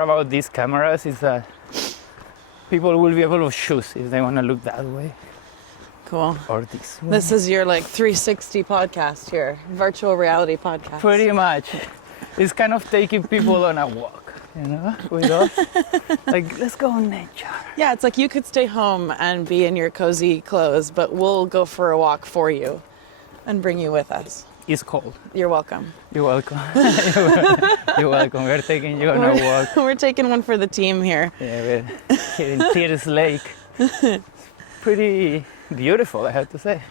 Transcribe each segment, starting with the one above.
About these cameras is that people will be able to choose if they want to look that way Cool. or this way. This is your like 360 podcast here, virtual reality podcast. Pretty much. It's kind of taking people on a walk, with us. Like, let's go in nature. Yeah, it's like you could stay home and be in your cozy clothes, but we'll go for a walk for you and bring you with us. It's cold. You're welcome. You're welcome. You're welcome. We're taking you on a walk. We're taking one for the team here. Yeah, we're here in Tetis Lake. It's pretty beautiful, I have to say.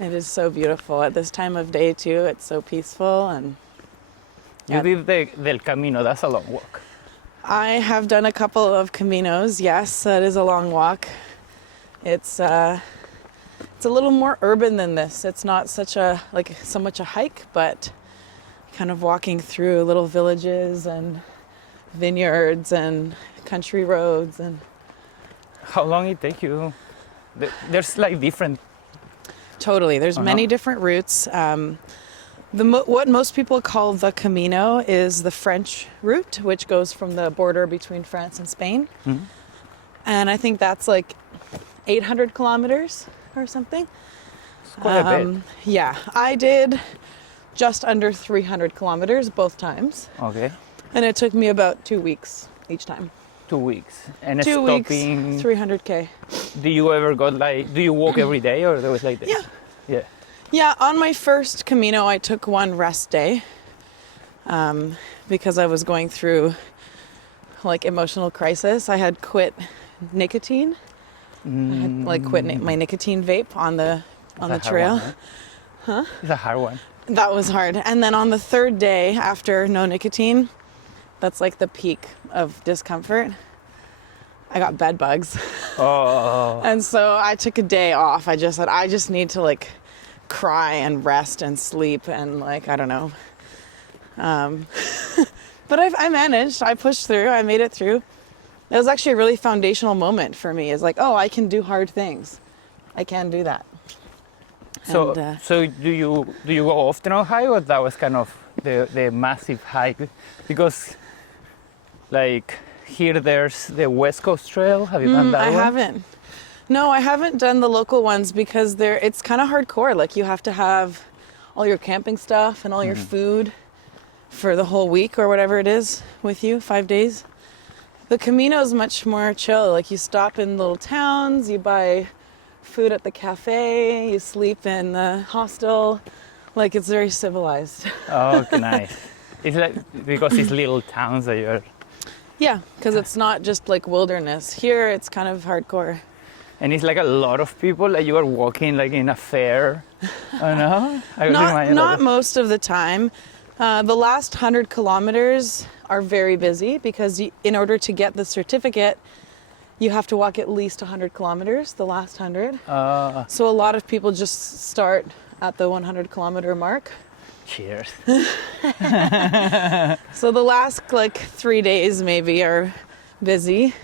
It is so beautiful at this time of day too. It's so peaceful and You did the Del Camino. That's a long walk. I have done a couple of Caminos. Yes, that is a long walk. It's a little more urban than this. It's not so much a hike, but kind of walking through little villages and vineyards and country roads. And How long it take you? There's like different. totally, there's many different routes. What most people call the Camino is the French route, which goes from the border between France and Spain. Mhm. And And I think that's like 800 kilometers or something. It's quite a bit. Yeah, I did just under 300 kilometers both times. Okay. And it took me about 2 weeks each time. 2 weeks. And 2 weeks, stopping. 300K. Do you ever do you walk every day or there was like this? Yeah. Yeah. Yeah, on my first Camino, I took one rest day because I was going through like emotional crisis. I had quit nicotine. I had like quit my nicotine vape on the trail. One, right? It's a hard one. That was hard. And then on the third day after no nicotine, that's like the peak of discomfort. I got bed bugs. Oh. And so I took a day off. I just said, I just need to like cry and rest and sleep and like, I don't know. But I managed. I pushed through. I made it through. It was actually a really foundational moment for me. It's like, oh, I can do hard things. I can do that. So And, so do you go often on hike or that was kind of the massive hike? Because like here there's the West Coast Trail. Have you done that I one? haven't. No, I haven't done the local ones because it's kind of hardcore. Like you have to have all your camping stuff and all your food for the whole week or whatever it is with you, 5 days. The Camino is much more chill. Like you stop in little towns, you buy food at the cafe, you sleep in the hostel. Like it's very civilized. Oh, okay, nice. It's like because it's little towns that you're. Yeah, because it's not just like wilderness. Here it's kind of hardcore. And it's like a lot of people, like you are walking like in a fair. I know. Not most of the time. The last 100 kilometers are very busy because in order to get the certificate, you have to walk at least 100 kilometers, the last 100. So a lot of people just start at the 100 kilometer mark. Cheers. So the last like 3 days maybe are busy.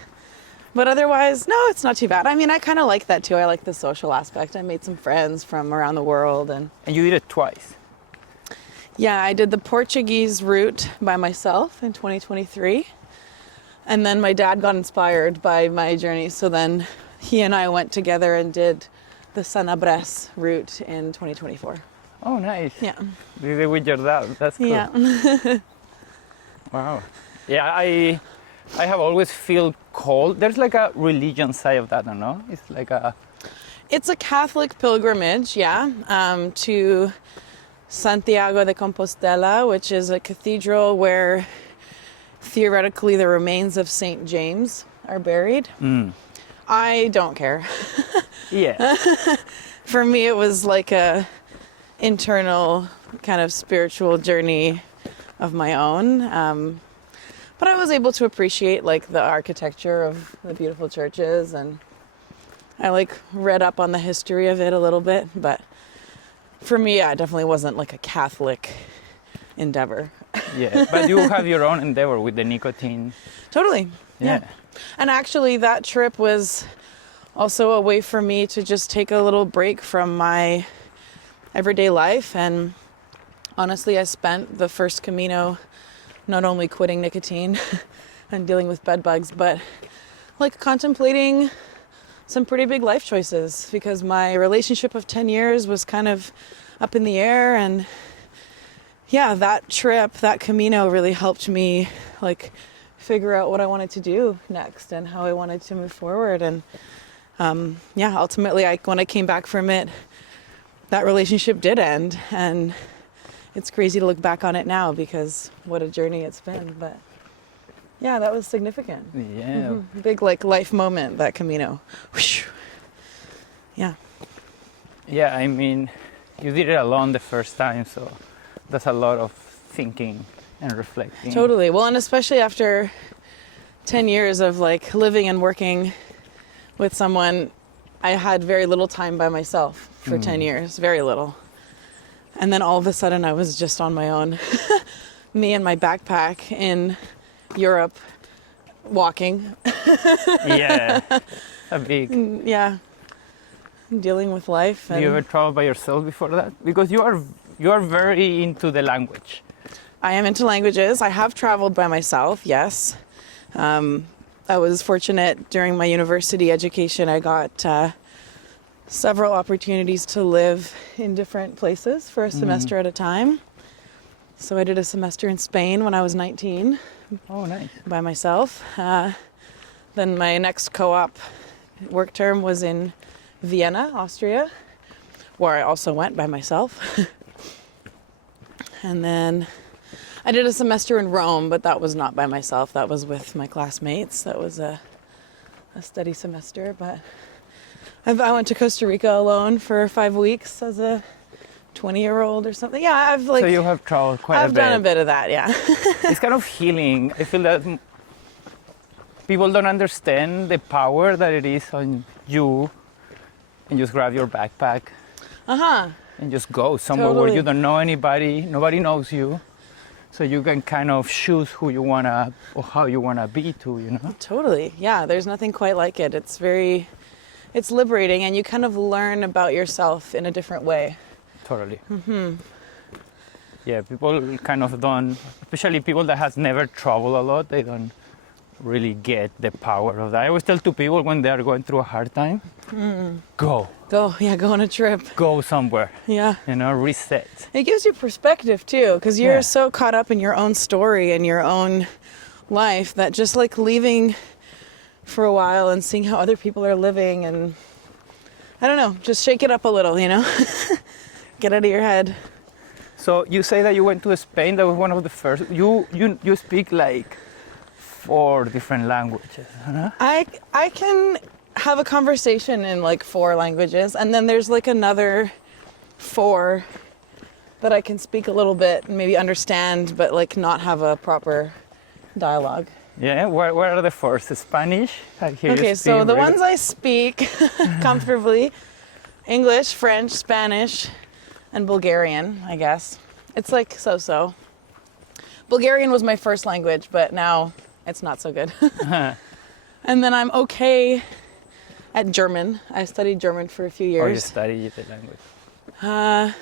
But otherwise, no, it's not too bad. I mean, I kind of like that too. I like the social aspect. I made some friends from around the world. And you did it twice. yeah, I did the Portuguese route by myself in 2023. And then my dad got inspired by my journey. So then he and I went together and did the Sanabres route in 2024. Oh, nice. Yeah. You did it with your dad. That's cool. Yeah. Wow. Yeah, I have always feel called. There's like a religion side of that, I don't know. It's like a. It's a Catholic pilgrimage, yeah, to Santiago de Compostela, which is a cathedral where theoretically the remains of Saint James are buried. I don't care. Yeah. For me, it was like a internal kind of spiritual journey of my own. But I was able to appreciate like the architecture of the beautiful churches, and I like read up on the history of it a little bit. But for me, yeah, it definitely wasn't like a Catholic endeavor. Yeah, but you have your own endeavor with the nicotine. Totally. Yeah. And actually that trip was also a way for me to just take a little break from my everyday life. And honestly, I spent the first Camino not only quitting nicotine, and dealing with bed bugs, but like contemplating some pretty big life choices because my relationship of 10 years was kind of up in the air. And yeah, that trip, that Camino really helped me like figure out what I wanted to do next and how I wanted to move forward. And yeah, ultimately, when I came back from it, that relationship did end. And it's crazy to look back on it now because what a journey it's been. But yeah, that was significant. Yeah. Big like life moment, that Camino. Whoosh. Yeah. Yeah, I mean, you did it alone the first time, so that's a lot of thinking and reflecting. Totally. Well, and especially after 10 years of like living and working with someone, I had very little time by myself for 10 years, very little. And then all of a sudden I was just on my own. Me and my backpack in Europe walking. Yeah. A big. Yeah. Dealing with life. And Do you ever travel by yourself before that? Because you are very into the language. I am into languages. I have traveled by myself, yes. I was fortunate during my university education. I got several opportunities to live in different places for a semester at a time. So I did a semester in Spain when I was 19. Oh, nice. By myself. Then my next co-op work term was in Vienna, Austria, where I also went by myself. And then I did a semester in Rome, but that was not by myself. That was with my classmates. That was a study semester. But I went to Costa Rica alone for 5 weeks as a 20-year-old or something. Yeah, I've like. So you have traveled quite a bit. I've done a bit of that, yeah. It's kind of healing. I feel that people don't understand the power that it is on you, and just grab your backpack and just go somewhere where you don't know anybody, nobody knows you, so you can kind of choose who you wanna or how you wanna be too, you know? Totally, yeah. There's nothing quite like it. It's liberating, and you kind of learn about yourself in a different way. Totally. Yeah, people kind of don't, especially people that has never traveled a lot, they don't really get the power of that. I always tell to people when they are going through a hard time, go on a trip. Go somewhere. Yeah. You know, reset. It gives you perspective too, because you're so caught up in your own story and your own life that just like leaving for a while and seeing how other people are living, and I don't know, just shake it up a little, you know? Get out of your head. So you say that you went to Spain. That was one of the first. You speak like 4 different languages, huh? I can have a conversation in like 4 languages, and then there's like another 4 that I can speak a little bit and maybe understand, but like not have a proper dialogue. Yeah, where are the 4? Spanish? Okay, so the ones I speak comfortably: English, French, Spanish, and Bulgarian, I guess. It's like so-so. Bulgarian was my first language, but now it's not so good. And then I'm okay at German. I studied German for a few years. Oh, you studied the language. And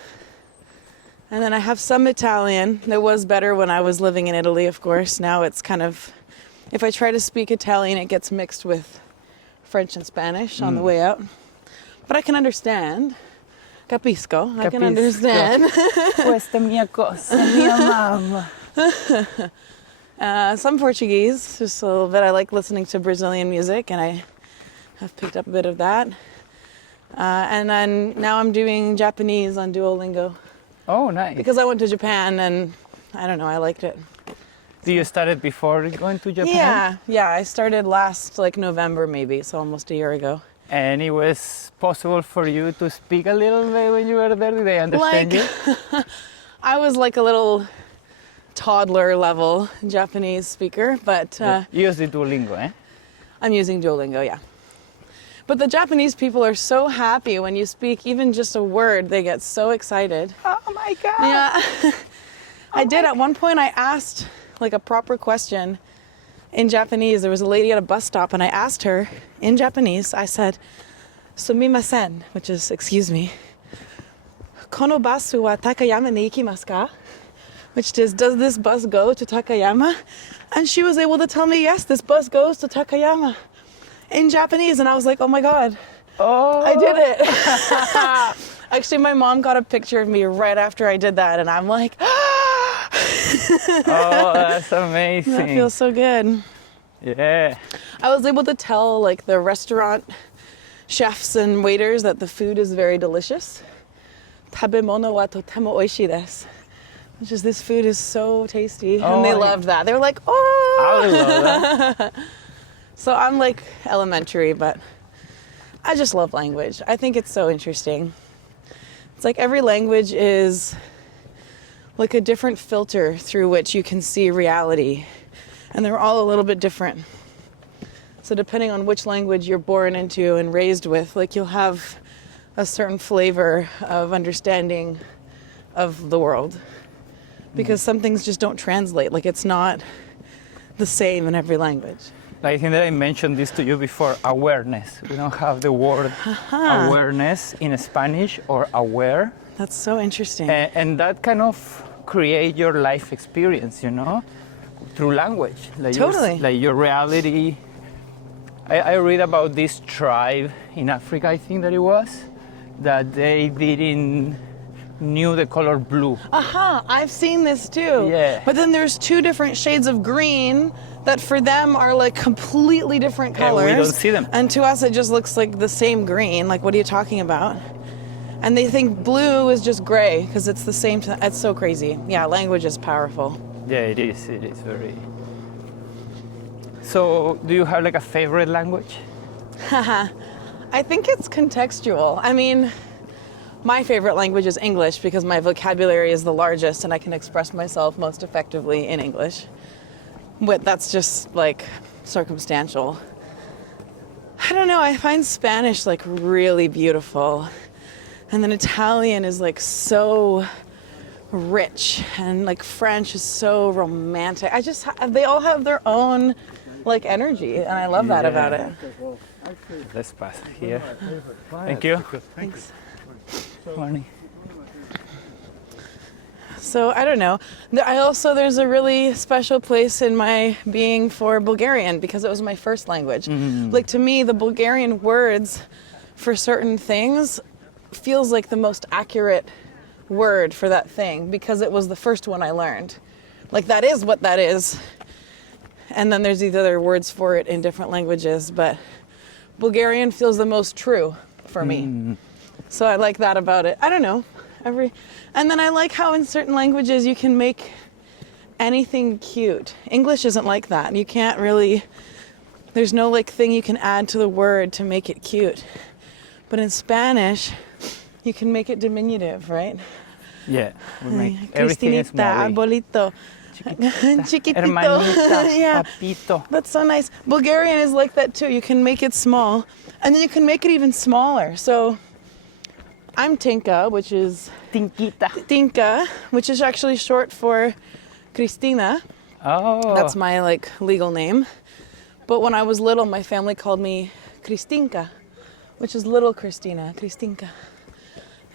then I have some Italian. It was better when I was living in Italy, of course. Now it's kind of, if I try to speak Italian, it gets mixed with French and Spanish on the way out. But I can understand. Capisco. I can understand. Questa mia cosa, mia mamma. Some Portuguese, just a little bit. I like listening to Brazilian music, and I have picked up a bit of that. And then now I'm doing Japanese on Duolingo. Oh, nice. Because I went to Japan, and I don't know, I liked it. Do you start before going to Japan? Yeah. I started last like November maybe, so almost a year ago. And it was possible for you to speak a little bit when you were there? Did they understand you? I was like a little toddler level Japanese speaker, but you use the Duolingo, eh? I'm using Duolingo, yeah. But the Japanese people are so happy when you speak even just a word. They get so excited. Oh my God. Yeah. I did. At one point I asked like a proper question in Japanese. There was a lady at a bus stop, and I asked her in Japanese, I said, "Sumimasen," which is excuse me. "Kono basu wa Takayama ni ikimasu ka?" which is, does this bus go to Takayama? And she was able to tell me, yes, this bus goes to Takayama in Japanese. And I was like, oh my God, I did it. Actually, my mom got a picture of me right after I did that. And I'm like, Oh, that's amazing. that feels so good. Yeah. I was able to tell like the restaurant chefs and waiters that the food is very delicious. Tabemono wa totemo oishii desu. Which is, this food is so tasty. And they loved that. They were like, oh! I love that. So I'm like elementary, but I just love language. I think it's so interesting. It's like every language is like a different filter through which you can see reality. And they're all a little bit different. So depending on which language you're born into and raised with, like you'll have a certain flavor of understanding of the world. Because some things just don't translate. Like it's not the same in every language. I think that I mentioned this to you before, awareness. We don't have the word awareness in Spanish or aware. That's so interesting. And that kind of create your life experience, you know, through language. Like Totally. Like your reality. I read about this tribe in Africa, I think that it was, that they didn't knew the color blue. I've seen this too. Yeah. But then there's two different shades of green that for them are like completely different colors. We don't see them. And to us it just looks like the same green. Like, what are you talking about? And they think blue is just gray because it's the same. It's so crazy. Yeah, language is powerful. Yeah, it is. It is very. So, do you have like a favorite language? I think it's contextual. I mean, my favorite language is English because my vocabulary is the largest and I can express myself most effectively in English. But that's just like circumstantial. I don't know, I find Spanish like really beautiful. And then Italian is like so rich, and like French is so romantic. They all have their own like energy, and I love that about it. Let's pass here. Thank you. Thanks. Morning. So I don't know. There's a really special place in my being for Bulgarian because it was my first language. Like to me, the Bulgarian words for certain things feels like the most accurate word for that thing because it was the first one I learned. Like that is what that is. And then there's these other words for it in different languages, but Bulgarian feels the most true for me. So I like that about it. I don't know. And then I like how in certain languages you can make anything cute. English isn't like that. You can't really, there's no like thing you can add to the word to make it cute. But in Spanish, you can make it diminutive, right? Yeah, we make everything small. Abuelito. Chiquitito. Hermanita, Yeah. papito. That's so nice. Bulgarian is like that too. You can make it small, and then you can make it even smaller. So I'm Tinka, which is Tinka, which is actually short for Cristina. Oh. That's my like legal name. But when I was little, my family called me Cristinka, which is little Cristina, Cristinka.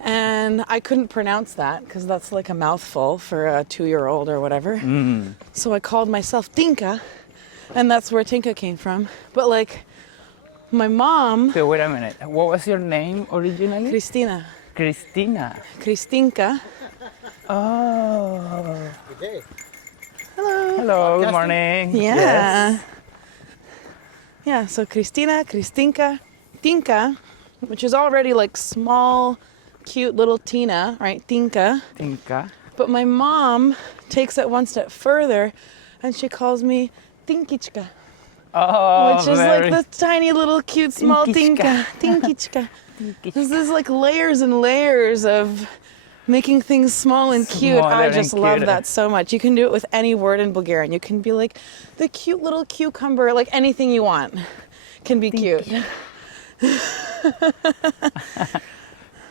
And I couldn't pronounce that because that's like a mouthful for a 2-year-old or whatever. So I called myself Tinka, and that's where Tinka came from. But like my mom... Okay, wait a minute. What was your name originally? Cristina. Cristina. Cristinka. Oh. Good day. Hello. Hello, good morning. Yeah. Yes. Yeah, so Cristina, Cristinka, Tinka, which is already like small, cute little Tina, right? Tinka. Tinka. But my mom takes it one step further and she calls me Tinkichka, Oh, which is like the tiny little cute small Tinka. Tinkichka. Tinkichka. There's like layers and layers of making things small and cute. Smaller I just and love cuter. that so much. You can do it with any word in Bulgarian. You can be like the cute little cucumber, like anything you want can be cute.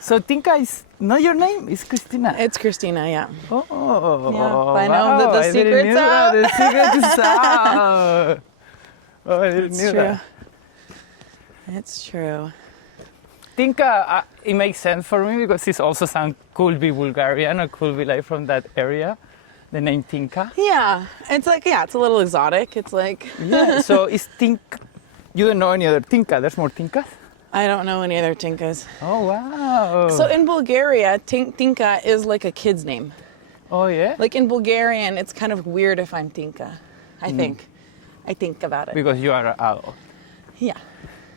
So Tinka is not your name, it's Cristina. It's Christina, yeah. Oh, Yeah, I know that the I didn't secret's know out. that. The secret is out. Oh, I didn't It's know true. that. It's true. Tinka, it makes sense for me because it also sounds could be Bulgarian or could be like from that area. The name Tinka? Yeah, it's like, yeah, it's a little exotic. It's like... Yeah, so is Tinka... You don't know any other Tinka? There's more Tinkas? I don't know any other Tinkas. Oh, wow. So in Bulgaria, Tinka is like a kid's name. Oh, yeah? Like in Bulgarian, it's kind of weird if I'm Tinka, I think. I think about it. Because you are an adult. Yeah.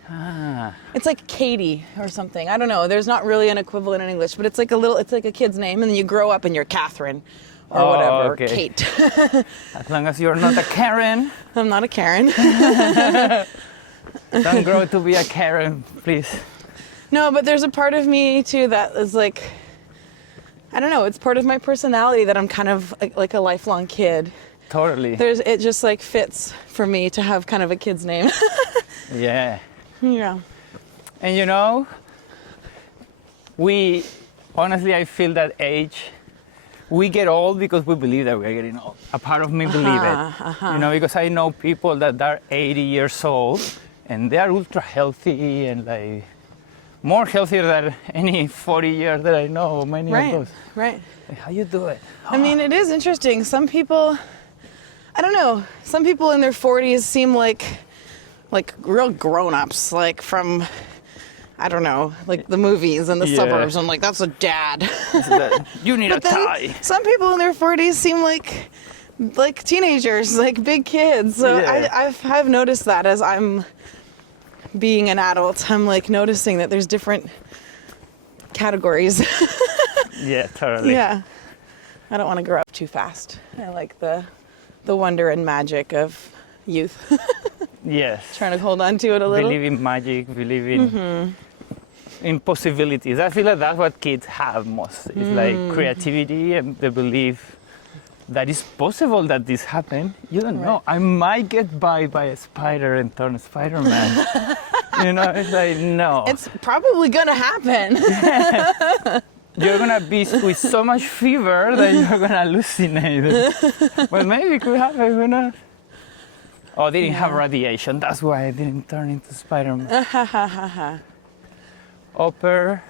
Ah. It's like Katie or something. I don't know. There's not really an equivalent in English, but it's like a kid's name, and then you grow up and you're Catherine or whatever, okay. Kate. As long as you're not a Karen. I'm not a Karen. Don't grow to be a Karen, please. No, but there's a part of me too that is like, I don't know, it's part of my personality that I'm kind of like a lifelong kid. Totally. It just like fits for me to have kind of a kid's name. Yeah. Yeah. And you know, honestly, I feel that age, we get old because we believe that we're getting old. A part of me believe it. You know, because I know people that are 80 years old and they are ultra healthy and like more healthier than any 40 years that I know, many of those. Right. Like, how you do it? I mean, it is interesting. Some people, I don't know, some people in their 40s seem like real grown-ups, like from, I don't know, like the movies and the suburbs. I'm like, that's a dad. You need a tie. Some people in their 40s seem like teenagers, like big kids. So I've noticed that as I'm being an adult, I'm like noticing that there's different categories. Yeah, totally. Yeah. I don't want to grow up too fast. I like the wonder and magic of youth. Yes. Trying to hold on to it a little. Believe in magic, believe in possibilities. I feel like that's what kids have most. It's like creativity and the belief that it's possible that this happen. You don't know. I might get by a spider and turn Spider-Man. You know, it's like, no. It's probably gonna happen. You're gonna be with so much fever that you're gonna hallucinate. Well, maybe it could happen, who knows? Oh, they didn't have radiation. That's why I didn't turn into Spider-Man. Upper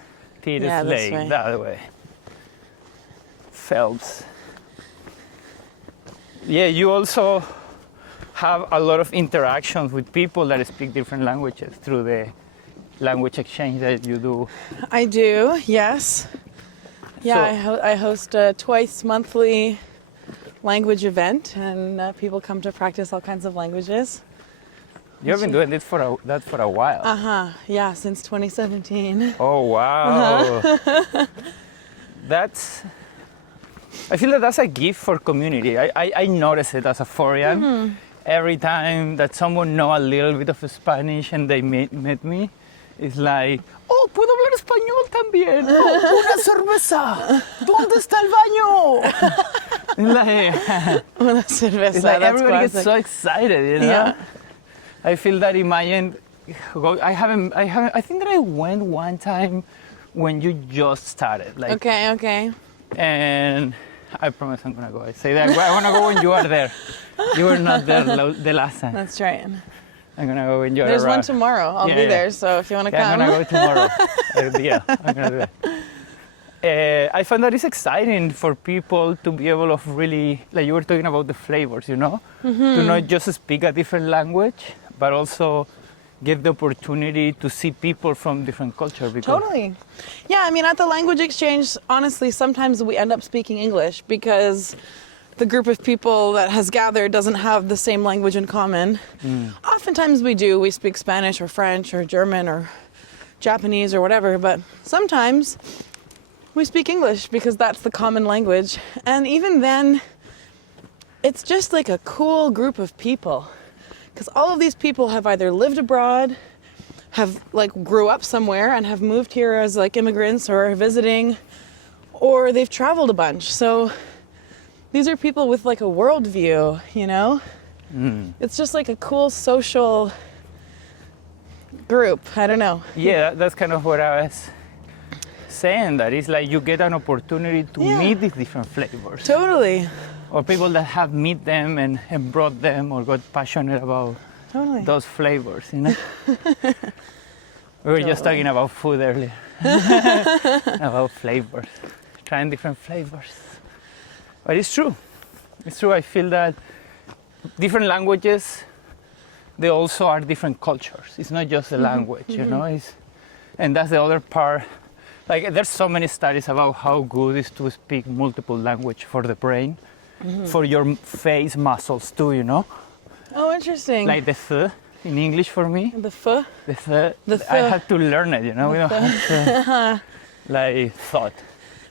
Tetis Lake, that way. Phelps. Yeah, you also have a lot of interactions with people that speak different languages through the language exchange that you do. I do, yes. Yeah, so, I host a twice monthly language event, and people come to practice all kinds of languages. You've been doing this for a while. Yeah, since 2017. Oh wow. I feel that's a gift for community. I notice it as a foreign. Every time that someone know a little bit of Spanish and they met me, it's like, oh, puedo hablar español también. Oh, una cerveza. ¿Dónde está el baño? Una cerveza. It's like everybody gets so excited, you know. Yeah. I feel that imagine. I think that I went one time when you just started. Like, Okay. And I promise I'm gonna go. I say that I wanna go when you are there. You were not there the last time. That's right. I'm gonna go when you're There's around. one tomorrow. I'll be there, so if you want to come. I'm gonna go tomorrow. I'm gonna do that. I find that it's exciting for people to be able to really, like you were talking about the flavors, you know? To not just speak a different language, but also get the opportunity to see people from different cultures. Totally. Yeah, I mean, at the language exchange, honestly, sometimes we end up speaking English because the group of people that has gathered doesn't have the same language in common. Oftentimes we do. We speak Spanish or French or German or Japanese or whatever, but sometimes we speak English because that's the common language. And even then, it's just like a cool group of people. Because all of these people have either lived abroad, have like grew up somewhere and have moved here as like immigrants or are visiting, or they've traveled a bunch. So these are people with like a worldview, you know? It's just like a cool social group. I don't know. Yeah, that's kind of what I was saying. That it's like you get an opportunity to meet these different flavors. Totally. Or people that have met them and brought them or got passionate about those flavors, you know? We were just talking about food earlier. About flavors. Trying different flavors. But it's true. It's true. I feel that different languages, they also are different cultures. It's not just the language, you know. And that's the other part. Like, there's so many studies about how good it is to speak multiple language for the brain, for your face muscles too, you know. Oh, interesting. Like the th in English for me. The f. The th. The th. I had to learn it, you know. We don't have to, like thought.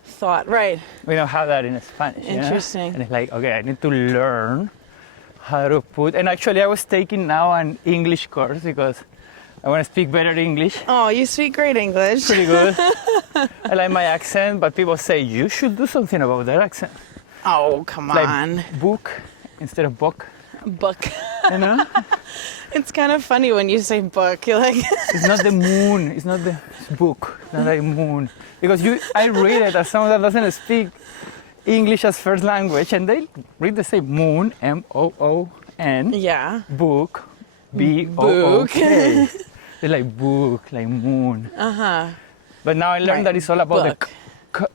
Thought, right. We don't have that in Spanish. Interesting. You know? And it's like, okay, I need to learn how to put. And actually, I was taking now an English course because I want to speak better English. Oh, you speak great English. Pretty good. I like my accent, but people say you should do something about that accent. Oh, come on. Like book instead of book. Book. You know? It's kind of funny when you say book. You're like, It's not the moon. It's not the book. It's not like moon. Because I read it as someone that doesn't speak English as first language, and they read the same moon, M-O-O-N. yeah. Book, B-O-O-K. They're like book, like moon. But now I learned that it's all about Book. the.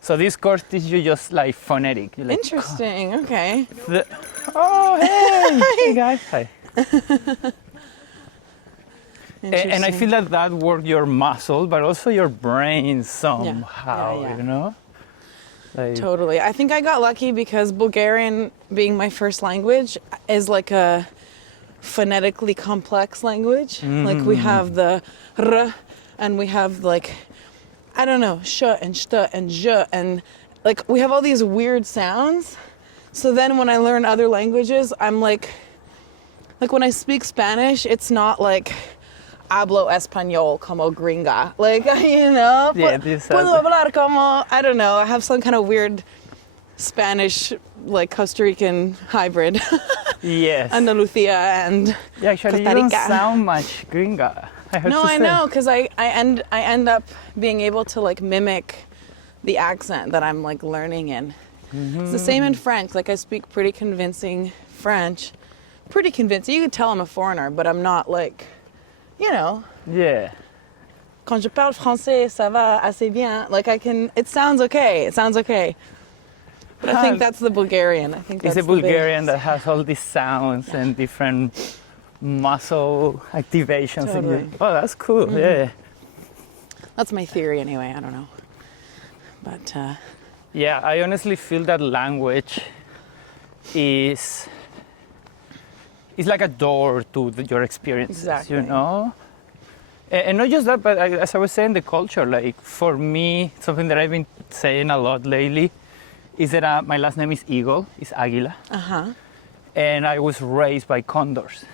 So this course teaches you just like phonetic. Like, Interesting. Okay. Oh, hey! Hey, guys. Hi. And I feel that works your muscle, but also your brain somehow, Yeah. you know? Like, Totally. I think I got lucky because Bulgarian, being my first language, is like a phonetically complex language. Like we have the r, and we have like, I don't know, sh and shta and zh, and like we have all these weird sounds. So then when I learn other languages, I'm like when I speak Spanish, it's not like hablo español como gringa. Like, you know, puedo hablar como, I don't know, I have some kind of weird Spanish, like Costa Rican hybrid. Yes. Andalucia and Yeah, actually, Costa you don't Rica. sound much gringa. I know, because I end up being able to like mimic the accent that I'm like learning in. It's the same in French. Like I speak pretty convincing French. Pretty convincing. You could tell I'm a foreigner, but I'm not like, you know. Yeah. Quand je parle français, ça va assez bien. Like I can, it sounds okay. It sounds okay. But I think that's the Bulgarian. I think that's It's a Bulgarian that has all these sounds and different muscle activations. Totally. Oh, that's cool. Yeah. That's my theory anyway. I don't know. But Yeah, I honestly feel that language is like a door to your experiences, Exactly. you know? And not just that, but as I was saying, the culture, like for me, something that I've been saying a lot lately is that my last name is Eagle, it's Águila. And I was raised by condors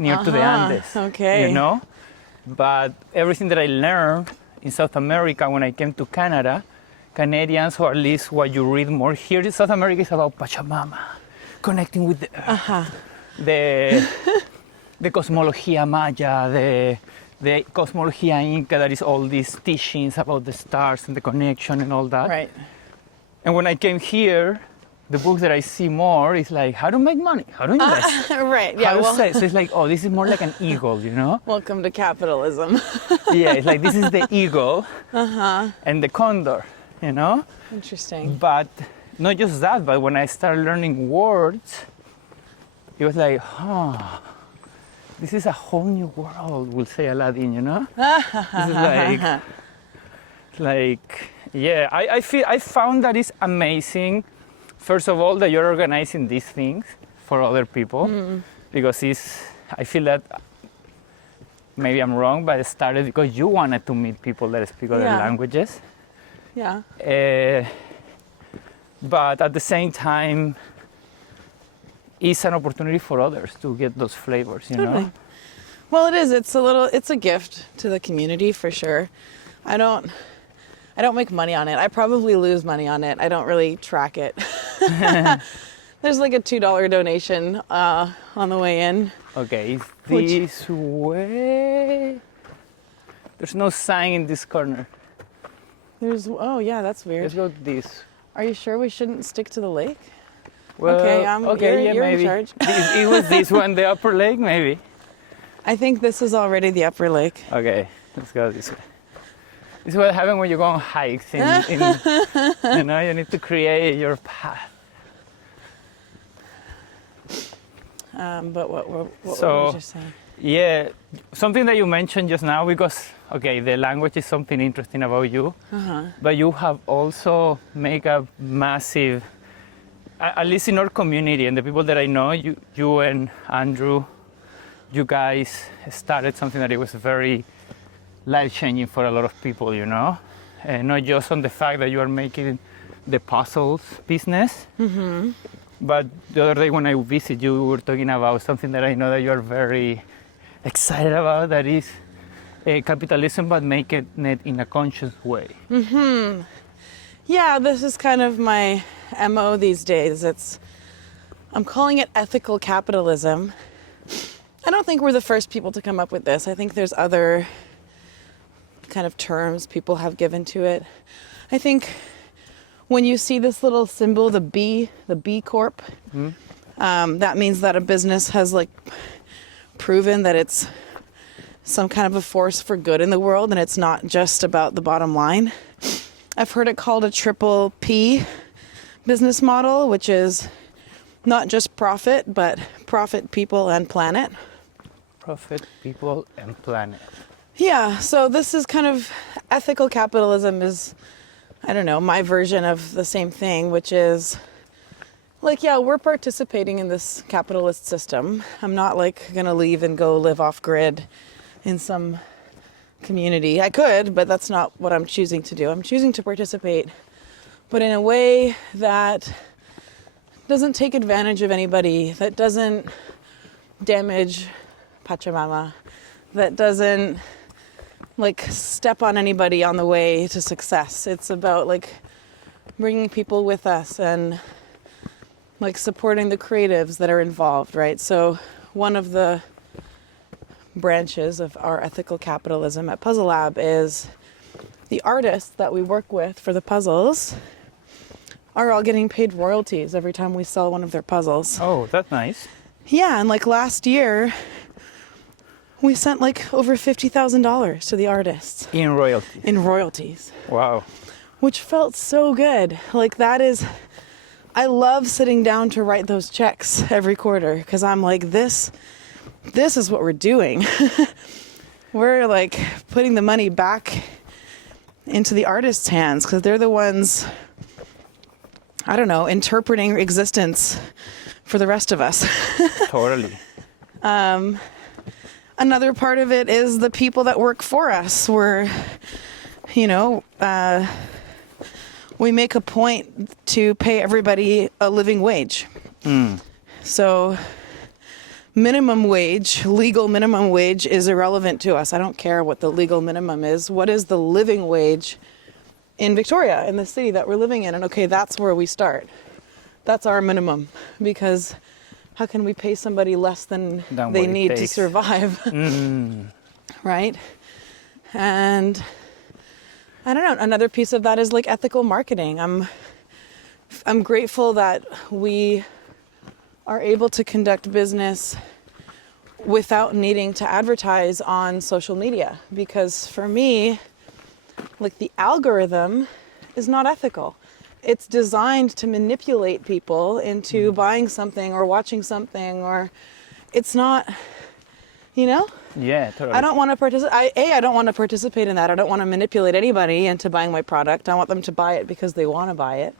near to the Andes, okay. you know? But everything that I learned in South America when I came to Canada, Canadians, or at least what you read more here in South America, is about Pachamama, connecting with the earth, the cosmología Maya, the cosmología Inca, that is all these teachings about the stars and the connection and all that. Right. And when I came here, the books that I see more is like how to make money, how to invest, Right. Yeah. how to Well, say. So it's like, oh, this is more like an eagle, you know? welcome to capitalism. Yeah, it's like this is the eagle and the condor, you know? Interesting. But not just that, but when I started learning words, it was like, this is a whole new world, we'll say Aladdin, you know? This is like, yeah, I found that it's amazing, first of all, that you're organizing these things for other people, because I feel that maybe I'm wrong, but it started because you wanted to meet people that speak other languages. Yeah. But at the same time, it's an opportunity for others to get those flavors, you know? Well, it is. It's a gift to the community for sure. I don't make money on it. I probably lose money on it. I don't really track it. There's like a $2 donation on the way in. Okay, it's this way. There's no sign in this corner. Oh yeah, that's weird. Let's go this. Are you sure we shouldn't stick to the lake? Well, Okay, you're maybe. in charge. It was this one, the upper lake, maybe. I think this is already the upper lake. Okay, let's go this way. This is what happens when you go on hikes. You know, you need to create your path. But what So, was you saying? yeah, something that you mentioned just now, because, okay, the language is something interesting about you, but you have also made a massive, at least in our community and the people that I know, you and Andrew, you guys started something that it was very life-changing for a lot of people, you know? And not just on the fact that you are making the puzzles business, but the other day when I visited you, we were talking about something that I know that you are very excited about, that is capitalism, but make it in a conscious way. Yeah, this is kind of my MO these days. I'm calling it ethical capitalism. I don't think we're the first people to come up with this. I think there's other kind of terms people have given to it. I think when you see this little symbol, the B Corp, that means that a business has like proven that it's some kind of a force for good in the world and it's not just about the bottom line. I've heard it called a triple P business model, which is not just profit, but profit, people, and planet. Profit, people, and planet. Yeah, so this is kind of ethical capitalism is, I don't know, my version of the same thing, which is like, yeah, we're participating in this capitalist system. I'm not like gonna leave and go live off grid in some community. I could, but that's not what I'm choosing to do. I'm choosing to participate, but in a way that doesn't take advantage of anybody, that doesn't damage Pachamama, that doesn't like step on anybody on the way to success. It's about like bringing people with us and like supporting the creatives that are involved, right? So one of the branches of our ethical capitalism at Puzzle Lab is the artists that we work with for the puzzles are all getting paid royalties every time we sell one of their puzzles. Oh, that's nice. Yeah, and like last year, we sent like over $50,000 to the artists. In royalties. In royalties. Wow. Which felt so good. Like I love sitting down to write those checks every quarter because I'm like, this is what we're doing. We're like putting the money back into the artists' hands because they're the ones, I don't know, interpreting existence for the rest of us. Totally. Another part of it is the people that work for us. We're, we make a point to pay everybody a living wage. So minimum wage, legal minimum wage is irrelevant to us. I don't care what the legal minimum is. What is the living wage in Victoria, in the city that we're living in? And okay, that's where we start. That's our minimum, because how can we pay somebody less than they need to survive? Right? And I don't know, another piece of that is like ethical marketing. I'm grateful that we are able to conduct business without needing to advertise on social media, because for me, like the algorithm is not ethical. It's designed to manipulate people into buying something or watching something, or it's not, Yeah, totally. I don't want to participate. I don't want to participate in that. I don't want to manipulate anybody into buying my product. I want them to buy it because they want to buy it.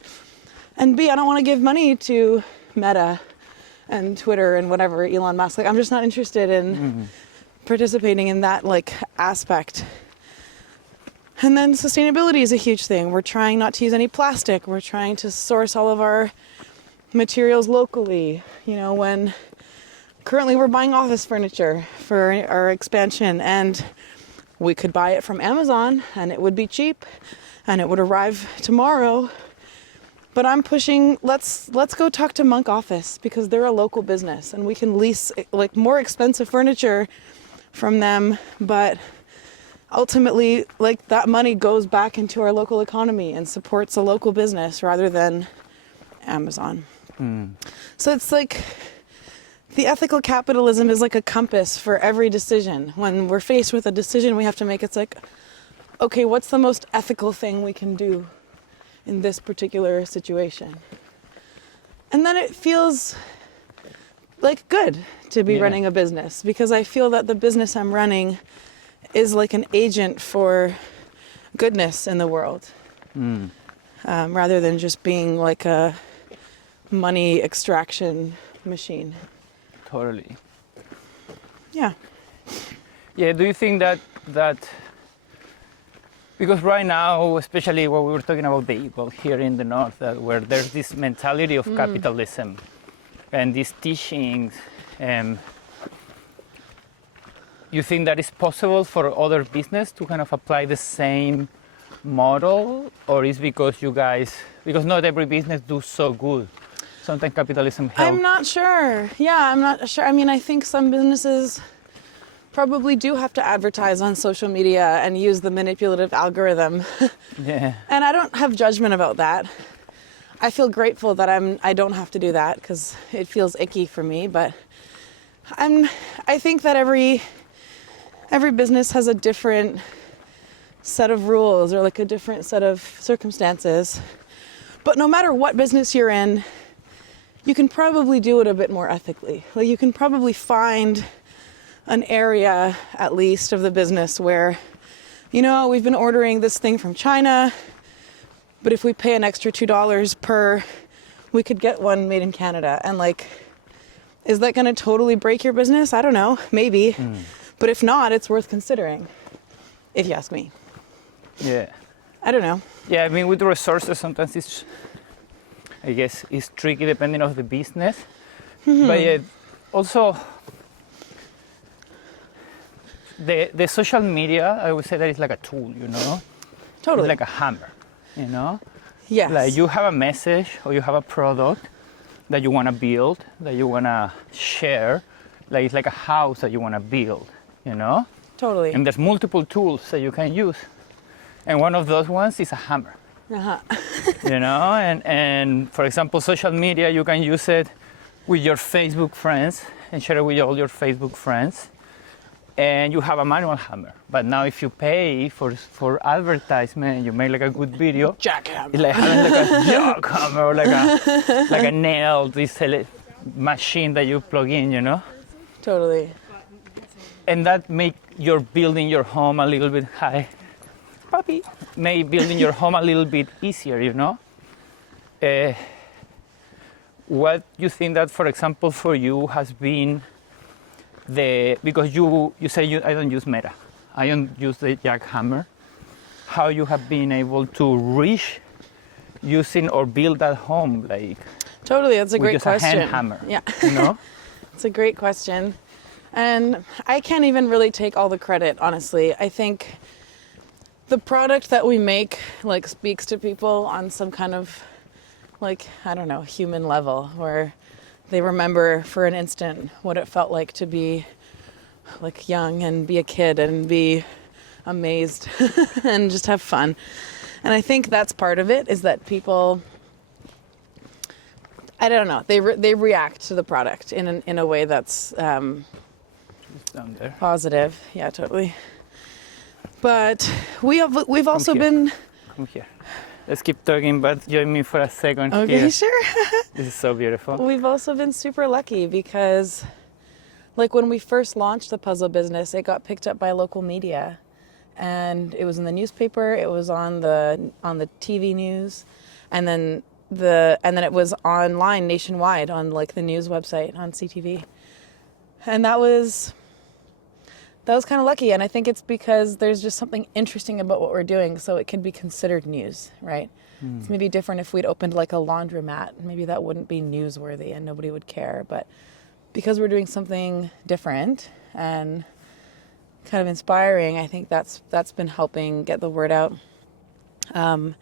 And B, I don't want to give money to Meta and Twitter and whatever, Elon Musk. Like, I'm just not interested in participating in that like aspect. And then sustainability is a huge thing. We're trying not to use any plastic. We're trying to source all of our materials locally. When currently we're buying office furniture for our expansion, and we could buy it from Amazon and it would be cheap and it would arrive tomorrow. But I'm pushing, let's go talk to Monk Office because they're a local business and we can lease like more expensive furniture from them, but ultimately, like that money goes back into our local economy and supports a local business rather than Amazon. So it's like the ethical capitalism is like a compass for every decision. When we're faced with a decision we have to make, it's like, okay, what's the most ethical thing we can do in this particular situation? And then it feels like good to be Yeah. running a business, because I feel that the business I'm running is like an agent for goodness in the world, rather than just being like a money extraction machine. Totally. Yeah. Yeah, do you think that because right now, especially what we were talking about the evil here in the north, that where there's this mentality of capitalism and these teachings, you think that it's possible for other business to kind of apply the same model, or is because because not every business do so good? Sometimes capitalism helps. I'm not sure. Yeah, I'm not sure. I mean, I think some businesses probably do have to advertise on social media and use the manipulative algorithm. Yeah. And I don't have judgment about that. I feel grateful that I don't have to do that, because it feels icky for me. But I think that every business has a different set of rules, or like a different set of circumstances. But no matter what business you're in, you can probably do it a bit more ethically. Like, you can probably find an area, at least, of the business where, we've been ordering this thing from China, but if we pay an extra $2 per, we could get one made in Canada. And like, is that going to totally break your business? I don't know, maybe. But if not, it's worth considering, if you ask me. Yeah. I don't know. Yeah, I mean, with the resources, sometimes it's tricky depending on the business. But yeah, also, the social media, I would say that it's like a tool, Totally. It's like a hammer, Yes. Like you have a message or you have a product that you want to build, that you want to share. Like it's like a house that you want to build, Totally. And there's multiple tools that you can use. And one of those ones is a hammer. And for example, social media, you can use it with your Facebook friends and share it with all your Facebook friends. And you have a manual hammer. But now if you pay for advertisement and you make like a good video, Jackhammer. it's like having like a jackhammer or like a nail, this machine that you plug in, Totally. And that make your building your home a little bit high. Puppy. Make building your home a little bit easier, What you think that, for example, for you has been because you say I don't use Meta, I don't use the jackhammer, how you have been able to reach using or build that home, like Totally, that's a with great just question. a hand hammer, Yeah. It's a great question. And I can't even really take all the credit, honestly. I think the product that we make like speaks to people on some kind of like, I don't know, human level, where they remember for an instant what it felt like to be like young and be a kid and be amazed and just have fun. And I think that's part of it, is that people, I don't know, they react to the product in a way that's down there. positive. Yeah, totally. But we've also been. Come here. Let's keep talking, but join me for a second Okay, here. sure. This is so beautiful. We've also been super lucky because, like, when we first launched the puzzle business, it got picked up by local media, and it was in the newspaper. It was on the TV news, and then it was online nationwide on like the news website on CTV, and that was kind of lucky. And I think it's because there's just something interesting about what we're doing, so it can be considered news, right? It's maybe different if we'd opened like a laundromat. Maybe that wouldn't be newsworthy and nobody would care. But because we're doing something different and kind of inspiring, I think that's been helping get the word out. Then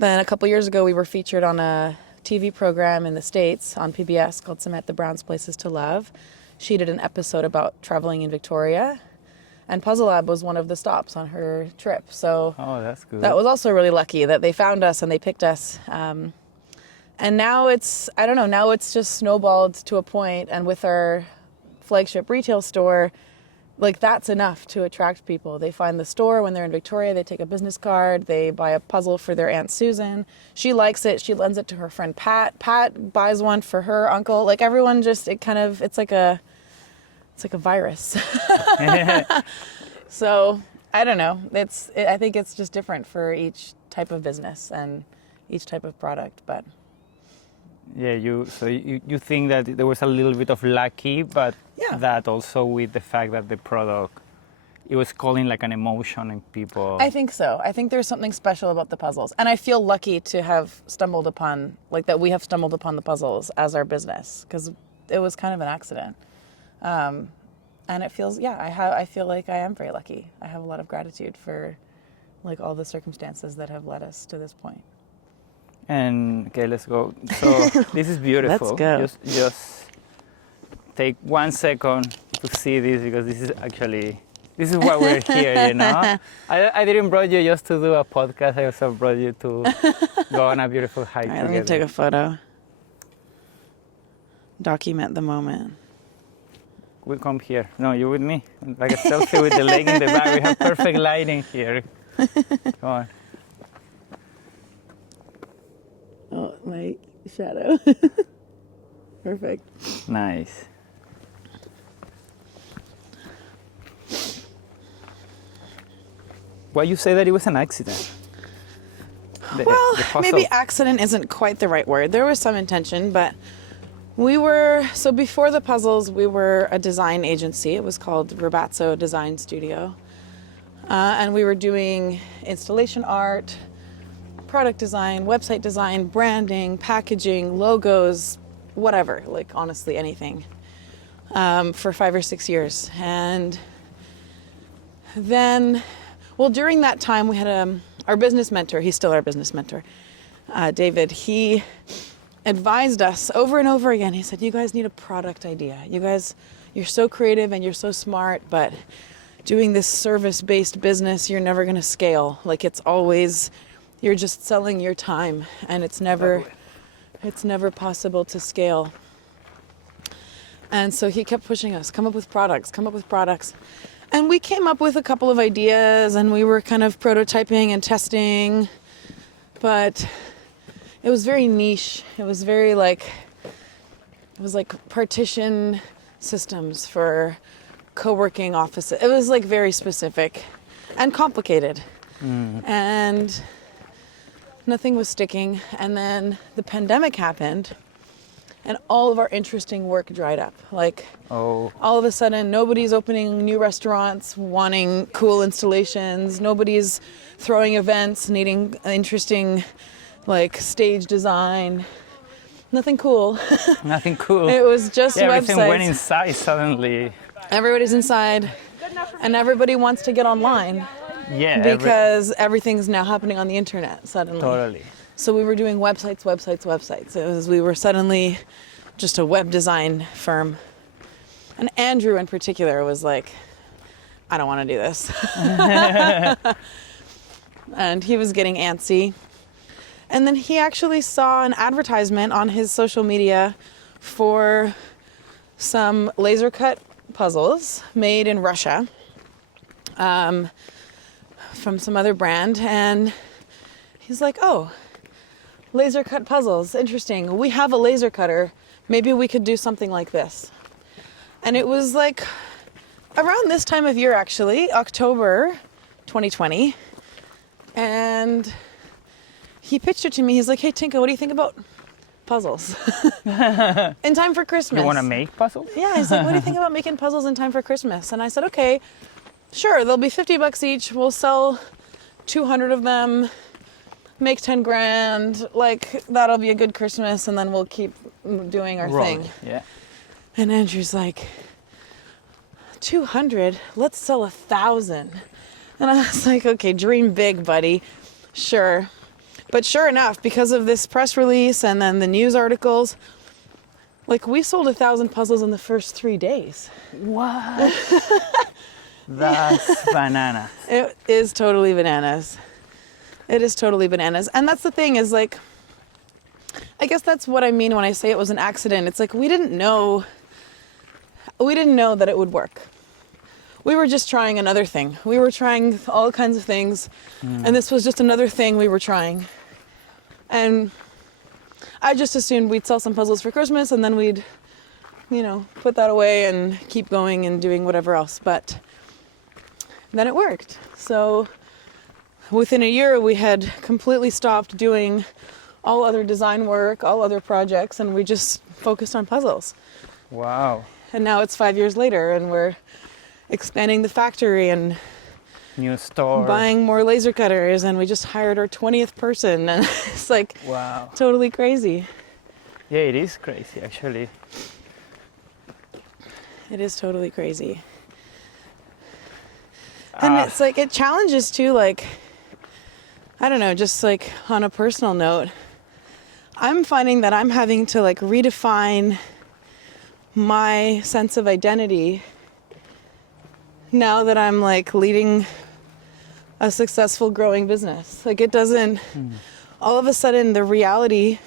a couple years ago, we were featured on a TV program in the States on PBS called Samantha Brown's Places to Love. She did an episode about traveling in Victoria, and Puzzle Lab was one of the stops on her trip. So that's good. that was also really lucky that they found us and they picked us. And now it's just snowballed to a point. And with our flagship retail store, like that's enough to attract people. They find the store when they're in Victoria, they take a business card, they buy a puzzle for their Aunt Susan. She likes it, she lends it to her friend Pat. Pat buys one for her uncle. Like everyone just, it's like a virus. So I don't know. I think it's just different for each type of business and each type of product, but. Yeah, you think that there was a little bit of lucky, but that also with the fact that the product, it was calling like an emotion in people. I think so. I think there's something special about the puzzles. And I feel lucky to have stumbled upon, like that we have stumbled upon the puzzles as our business, because it was kind of an accident. And it feels, I feel like I am very lucky. I have a lot of gratitude for like all the circumstances that have led us to this point. And okay, let's go. So this is beautiful. Let's go. Just take 1 second to see this, because this is why we're here, you know? I didn't brought you just to do a podcast. I also brought you to go on a beautiful hike together. Let me take a photo. Document the moment. We'll come here. No, you with me? Like a selfie with the lake in the back. We have perfect lighting here. Come on. Oh, my shadow. Perfect. Nice. Why you say that it was an accident? Maybe accident isn't quite the right word. There was some intention, but so before the puzzles, we were a design agency. It was called Rabazzo Design Studio. And we were doing installation art, product design, website design, branding, packaging, logos, whatever, like honestly anything, for 5 or 6 years. And then, during that time we had our business mentor, he's still our business mentor, David, he advised us over and over again. He said, you guys need a product idea. You guys, you're so creative and you're so smart, but doing this service-based business, you're never going to scale. Like it's always, you're just selling your time, and it's never possible to scale. And so he kept pushing us, come up with products. And we came up with a couple of ideas, and we were kind of prototyping and testing, but it was very niche. It was very like partition systems for co-working offices. It was like very specific and complicated. And nothing was sticking. And then the pandemic happened, and all of our interesting work dried up. Like all of a sudden, nobody's opening new restaurants, wanting cool installations. Nobody's throwing events, needing interesting like stage design. Nothing cool. Nothing cool. It was just websites. Everything went inside suddenly. Everybody's inside, and everybody wants to get online. Yeah. Because everything's now happening on the internet suddenly. Totally. So we were doing websites. We were suddenly just a web design firm. And Andrew in particular was like, I don't want to do this. And he was getting antsy. And then he actually saw an advertisement on his social media for some laser cut puzzles made in Russia from some other brand. And he's like, oh, laser cut puzzles, interesting. We have a laser cutter. Maybe we could do something like this. And it was like around this time of year, actually, October 2020. And he pitched it to me. He's like, hey, Tinka, what do you think about puzzles? In time for Christmas. You want to make puzzles? Yeah, he's like, what do you think about making puzzles in time for Christmas? And I said, okay, sure, they'll be $50 each. We'll sell 200 of them, make 10 grand. Like, that'll be a good Christmas, and then we'll keep doing our thing. Yeah. And Andrew's like, 200? Let's sell 1,000. And I was like, okay, dream big, buddy. Sure. But sure enough, because of this press release and then the news articles, like we sold 1,000 puzzles in the first 3 days. What? That's bananas. It is totally bananas. It is totally bananas. And that's the thing is like, I guess that's what I mean when I say it was an accident. It's like we didn't know that it would work. we were just trying another thing. We were trying all kinds of things, and this was just another thing we were trying. And I just assumed we'd sell some puzzles for Christmas, and then we'd, put that away and keep going and doing whatever else. But then it worked. So within a year, we had completely stopped doing all other design work, all other projects, and we just focused on puzzles. Wow. And now it's 5 years later, and we're expanding the factory and new store, buying more laser cutters, and we just hired our 20th person, and it's like, wow, totally crazy. Yeah, it is crazy, actually. It is totally crazy. And it's like, it challenges too, like, I don't know, just like on a personal note, I'm finding that I'm having to like redefine my sense of identity now that I'm like leading a successful growing business. Like it doesn't, all of a sudden the reality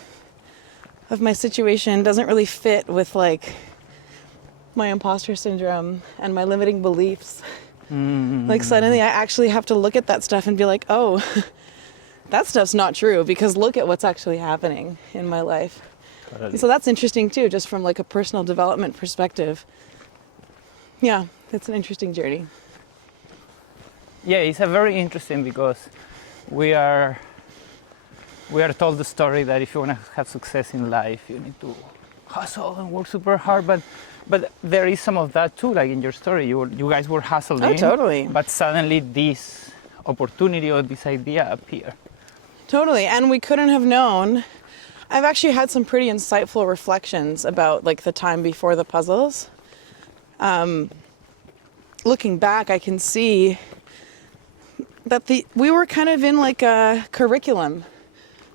of my situation doesn't really fit with like my imposter syndrome and my limiting beliefs. Like suddenly I actually have to look at that stuff and be like, oh, that stuff's not true, because look at what's actually happening in my life. Totally. So that's interesting too, just from like a personal development perspective. Yeah, it's an interesting journey. Yeah, it's a very interesting, because we are told the story that if you want to have success in life, you need to hustle and work super hard, but there is some of that too, like in your story, you guys were hustling. Oh, totally. But suddenly this opportunity or this idea appeared. Totally, and we couldn't have known. I've actually had some pretty insightful reflections about like the time before the puzzles. Looking back, I can see that we were kind of in like a curriculum.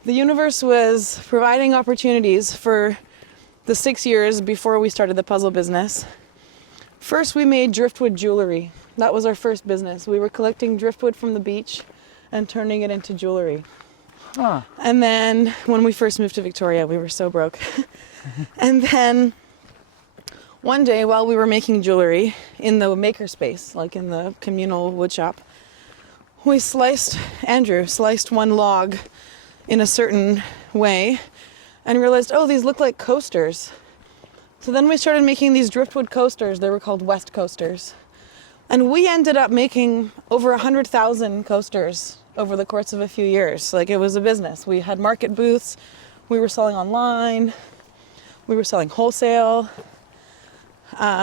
The universe was providing opportunities for the 6 years before we started the puzzle business. First, we made driftwood jewelry. That was our first business. We were collecting driftwood from the beach and turning it into jewelry. And then when we first moved to Victoria, we were so broke. And then one day while we were making jewelry in the makerspace, like in the communal woodshop, Andrew sliced one log in a certain way and realized, oh, these look like coasters. So then we started making these driftwood coasters. They were called West Coasters. And we ended up making over 100,000 coasters over the course of a few years. Like it was a business. We had market booths. We were selling online. We were selling wholesale.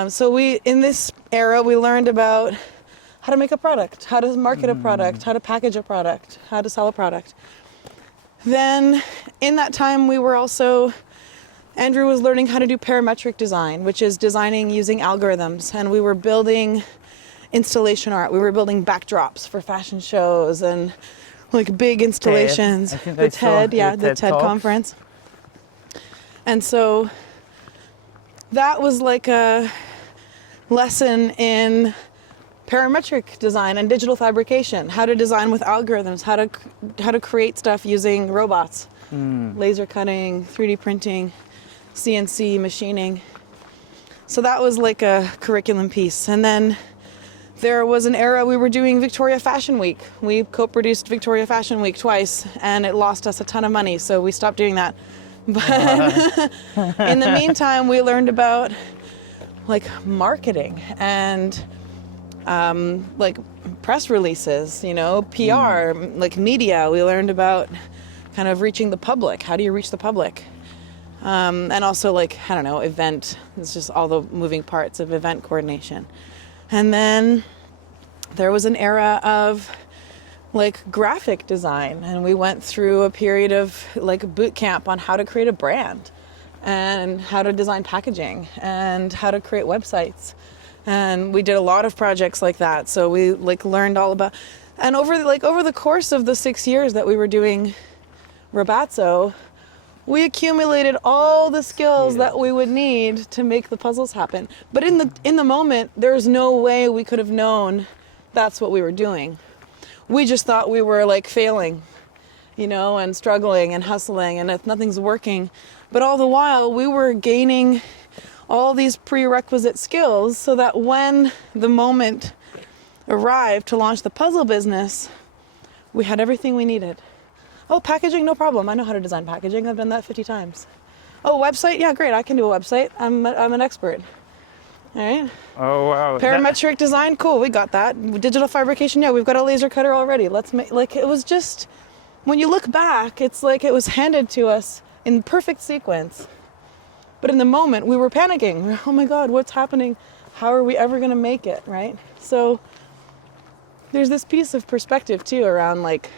So in this era, we learned about how to make a product, how to market a product, how to package a product, how to sell a product. Then in that time, Andrew was learning how to do parametric design, which is designing using algorithms. And we were building installation art. We were building backdrops for fashion shows and like big installations. The TED conference. And so that was like a lesson in parametric design and digital fabrication, how to design with algorithms, how to create stuff using robots, laser cutting, 3D printing, CNC machining. So that was like a curriculum piece. And then there was an era we were doing Victoria Fashion Week. We co-produced Victoria Fashion Week twice, and it lost us a ton of money, so we stopped doing that. But in the meantime, we learned about like marketing and like press releases, PR, like media. We learned about kind of reaching the public. How do you reach the public? And also like, I don't know, event. It's just all the moving parts of event coordination. And then there was an era of like graphic design, and we went through a period of like boot camp on how to create a brand and how to design packaging and how to create websites. And we did a lot of projects like that. So we like learned all about, and over the course of the 6 years that we were doing Robazzo, we accumulated all the skills that we would need to make the puzzles happen. But in the moment, there's no way we could have known that's what we were doing. We just thought we were like failing, and struggling and hustling, and if nothing's working. But all the while, we were gaining all these prerequisite skills so that when the moment arrived to launch the puzzle business, we had everything we needed. Oh, packaging, no problem. I know how to design packaging. I've done that 50 times. Oh, website? Yeah, great. I can do a website. I'm an expert. All right. Oh, wow. Parametric design? Cool, we got that. Digital fabrication? Yeah, we've got a laser cutter already. Let's make, like, it was just, when you look back, it's like it was handed to us in perfect sequence. But in the moment, we were panicking. Oh my God, what's happening? How are we ever going to make it, right? So there's this piece of perspective too around like,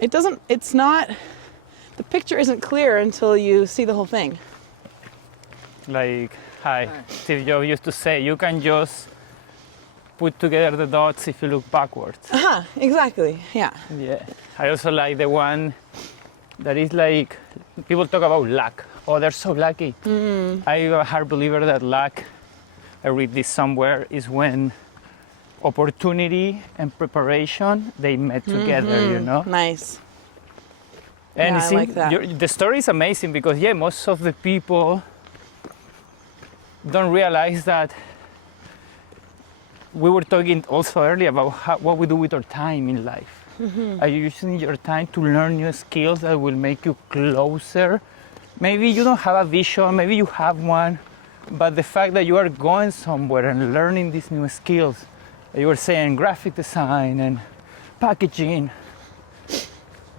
it's not, the picture isn't clear until you see the whole thing. Like, Steve Jobs used to say, you can just put together the dots if you look backwards. Exactly, yeah. Yeah. I also like the one that is like, people talk about luck. Oh, they're so lucky. I'm a hard believer that luck, I read this somewhere, is when opportunity and preparation, they met together, you know? Nice. And yeah, I like that. The story is amazing because, yeah, most of the people don't realize that we were talking also earlier about what we do with our time in life. Are you using your time to learn new skills that will make you closer? Maybe you don't have a vision, maybe you have one, but the fact that you are going somewhere and learning these new skills, you were saying graphic design and packaging,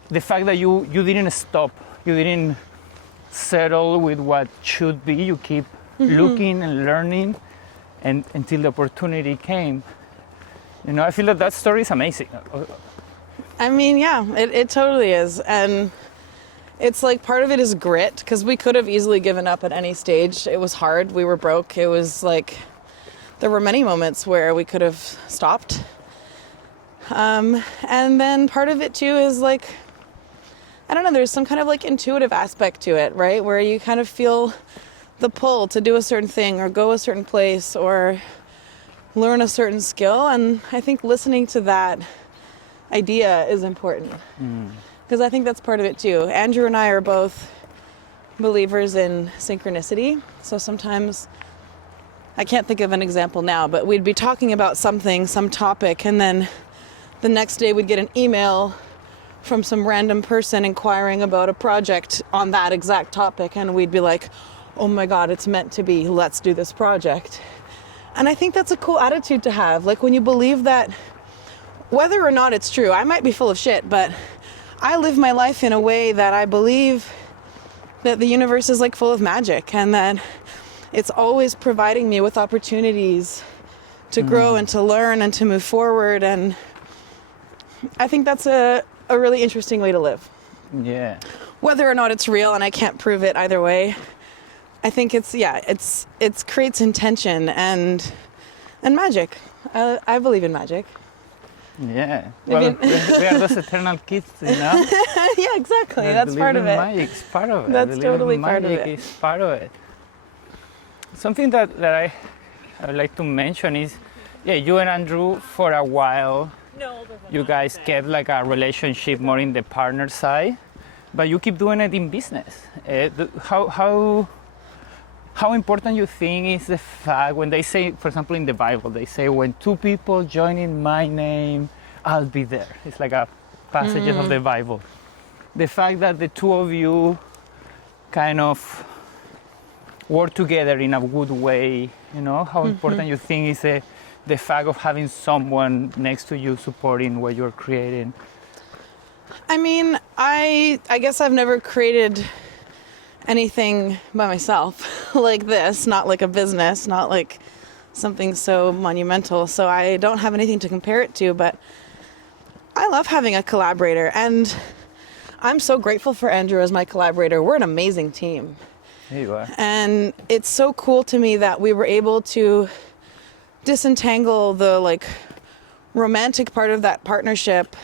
the fact that you didn't stop, you didn't settle with what should be, you keep looking and learning and until the opportunity came. You know, I feel that story is amazing. I mean, yeah, it totally is. And it's like part of it is grit, because we could have easily given up at any stage. It was hard. We were broke. It was like, there were many moments where we could have stopped. And then part of it too is like, I don't know, there's some kind of like intuitive aspect to it, right? Where you kind of feel the pull to do a certain thing or go a certain place or learn a certain skill. And I think listening to that idea is important. Because I think that's part of it too. Andrew and I are both believers in synchronicity. So sometimes, I can't think of an example now, but we'd be talking about something, some topic, and then the next day we'd get an email from some random person inquiring about a project on that exact topic, and we'd be like, oh my God, it's meant to be, let's do this project. And I think that's a cool attitude to have. Like when you believe that, whether or not it's true, I might be full of shit, but I live my life in a way that I believe that the universe is like full of magic and that it's always providing me with opportunities to grow and to learn and to move forward. And I think that's a really interesting way to live. Yeah. Whether or not it's real, and I can't prove it either way, I think it creates intention and magic. I believe in magic. Yeah. Well, we are those eternal kids, you know? Yeah, exactly. That's part of it. Magic is part of it. That's totally part of it. Magic is part of it. Something that I would like to mention is, yeah, you and Andrew, for a while, you guys kept like a relationship more in the partner side, but you keep doing it in business. How important you think is the fact when they say, for example, in the Bible, they say, when two people join in my name, I'll be there. It's like a passage of the Bible. The fact that the two of you kind of work together in a good way, you know, how important you think is the fact of having someone next to you supporting what you're creating? I mean, I guess I've never created anything by myself like this, not like a business, not like something so monumental. So I don't have anything to compare it to, but I love having a collaborator, and I'm so grateful for Andrew as my collaborator. We're an amazing team. There you are. And it's so cool to me that we were able to disentangle the like romantic part of that partnership.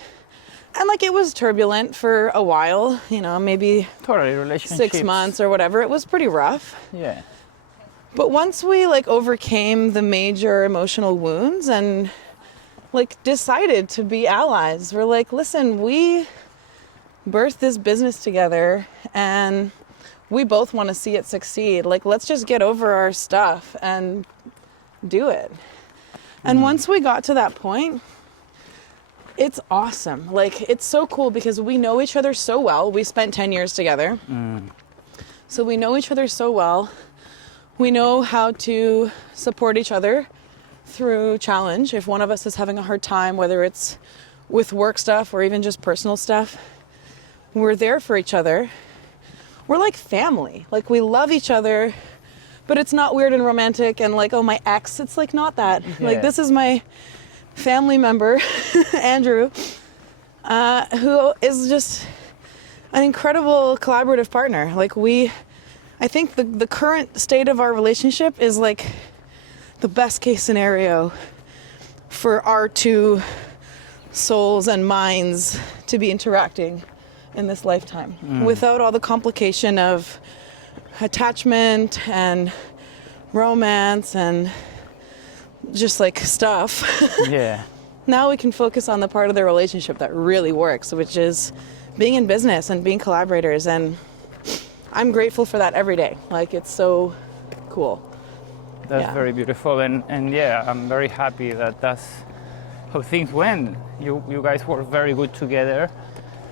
And like it was turbulent for a while, you know, maybe Totally, relationships. 6 months or whatever. It was pretty rough. Yeah. But once we like overcame the major emotional wounds and like decided to be allies, we're like, listen, we birthed this business together and we both want to see it succeed. Like, let's just get over our stuff and do it. And once we got to that point, it's awesome. Like, it's so cool because we know each other so well. We spent 10 years together. So we know each other so well. We know how to support each other through challenge. If one of us is having a hard time, whether it's with work stuff or even just personal stuff, we're there for each other. We're like family. Like, we love each other, but it's not weird and romantic and like, oh, my ex. It's like not that. Yeah. Like, this is my family member, Andrew, who is just an incredible collaborative partner. Like, I think the current state of our relationship is like the best case scenario for our two souls and minds to be interacting in this lifetime without all the complication of attachment and romance and just like stuff. Yeah. Now we can focus on the part of the relationship that really works, which is being in business and being collaborators. And I'm grateful for that every day. Like, it's so cool. That's very beautiful. And yeah, I'm very happy that that's how things went. You guys were very good together.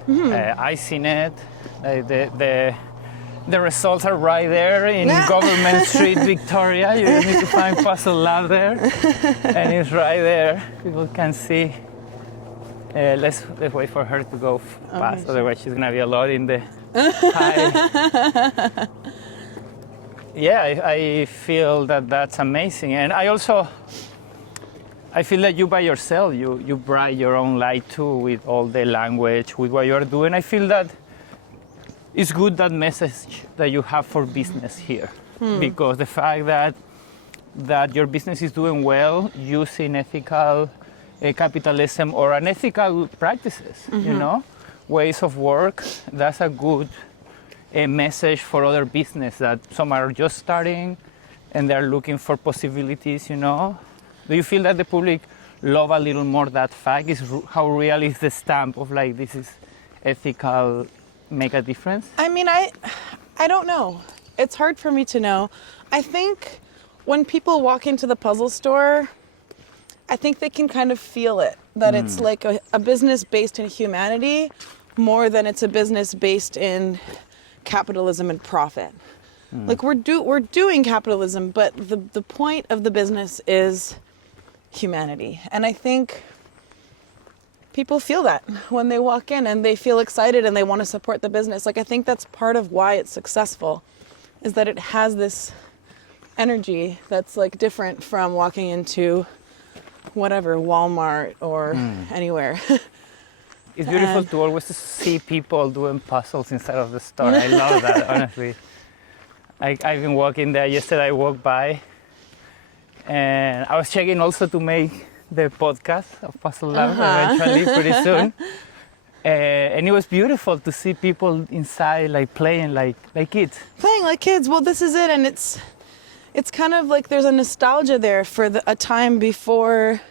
I seen it. The results are right there in Government Street, Victoria. You just need to find Puzzle Lab there, and it's right there. People can see. Let's wait for her to go past. Sure. Otherwise, she's gonna be alone in the high. Yeah, I feel that that's amazing, and I feel that you by yourself, you bright your own light too with all the language, with what you're doing. I feel that it's good, that message that you have for business here, because the fact that your business is doing well using ethical capitalism or unethical practices, you know, ways of work, that's a good message for other business, that some are just starting and they're looking for possibilities, you know. Do you feel that the public love a little more that fact? Is how real is the stamp of like, this is ethical, make a difference? I mean, I don't know. It's hard for me to know. I think when people walk into the puzzle store, I think they can kind of feel it, that it's like a business based in humanity more than it's a business based in capitalism and profit. Like, we're doing capitalism, but the point of the business is humanity. And I think people feel that when they walk in, and they feel excited and they want to support the business. Like, I think that's part of why it's successful, is that it has this energy that's like different from walking into whatever, Walmart or anywhere. It's beautiful to always see people doing puzzles inside of the store. I love that, honestly. I've been walking there. Yesterday I walked by, and I was checking also to make the podcast of Puzzle Lab eventually, pretty soon. And it was beautiful to see people inside, like playing like kids. Playing like kids. Well, this is it, and it's kind of like there's a nostalgia there for a time before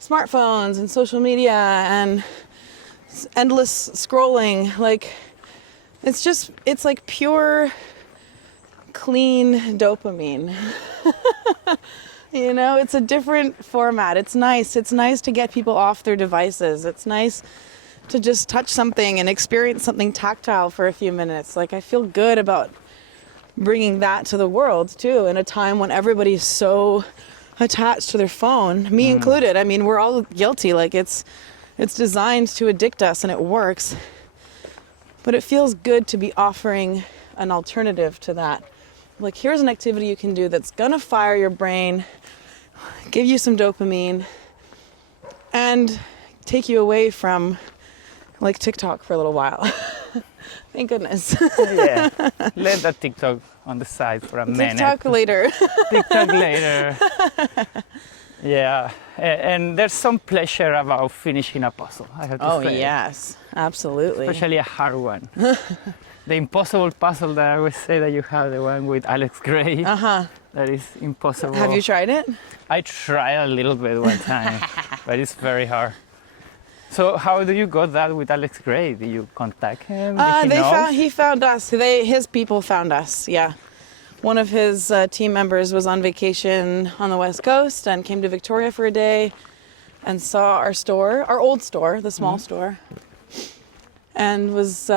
smartphones and social media and endless scrolling. Like, it's like pure, clean dopamine. You know, it's a different format. It's nice to get people off their devices. It's nice to just touch something and experience something tactile for a few minutes. Like, I feel good about bringing that to the world too, in a time when everybody's so attached to their phone, me included. I mean, we're all guilty. Like, it's designed to addict us, and it works. But it feels good to be offering an alternative to that. Like, here's an activity you can do that's gonna fire your brain, give you some dopamine, and take you away from like TikTok for a little while. Thank goodness. Yeah, let that TikTok on the side for a minute. TikTok later. TikTok later. Yeah, and there's some pleasure about finishing a puzzle, I have to say. Oh yes, absolutely. Especially a hard one. The impossible puzzle that I always say that you have, the one with Alex Gray. That is impossible. Have you tried it? I tried a little bit one time, but it's very hard. So how do you got that with Alex Gray? Did you contact him? He found us. His people found us. Yeah, one of his team members was on vacation on the West Coast and came to Victoria for a day and saw our store, our old store, the small store, and was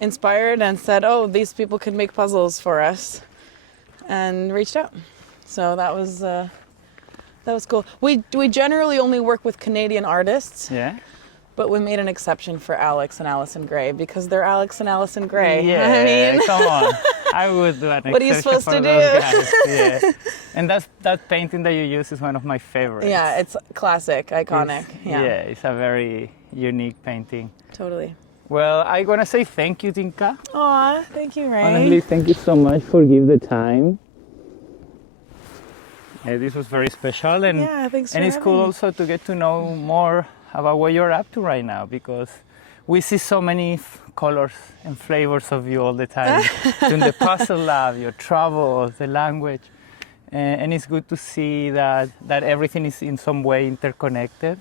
inspired and said, oh, these people could make puzzles for us, and reached out. So that was cool. We generally only work with Canadian artists. Yeah. But we made an exception for Alex and Allison Gray because they're Alex and Allison Gray. Yeah, I mean, come on. I would do an what are you exception supposed for to those do? guys. Yeah. And that painting that you use is one of my favorites. yeah, it's classic, iconic. Yeah, it's a very unique painting. Totally. Well, I want to say thank you, Tinka. Aw, thank you, Ray. Honestly, thank you so much for giving the time. Yeah, this was very special, and Yeah, thanks for and it's having cool me. also to get to know more about what you're up to right now, because we see so many colors and flavors of you all the time. Doing the puzzle lab, your travels, the language, and it's good to see that everything is in some way interconnected,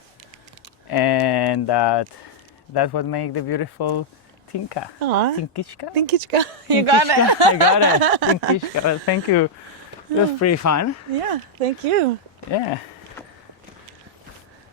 and that's what makes the beautiful Tinka. Aw. Tinkichka? Tinkichka. You got it. I got it. Tinkichka. Well, thank you. It was pretty fun. Yeah, thank you. Yeah.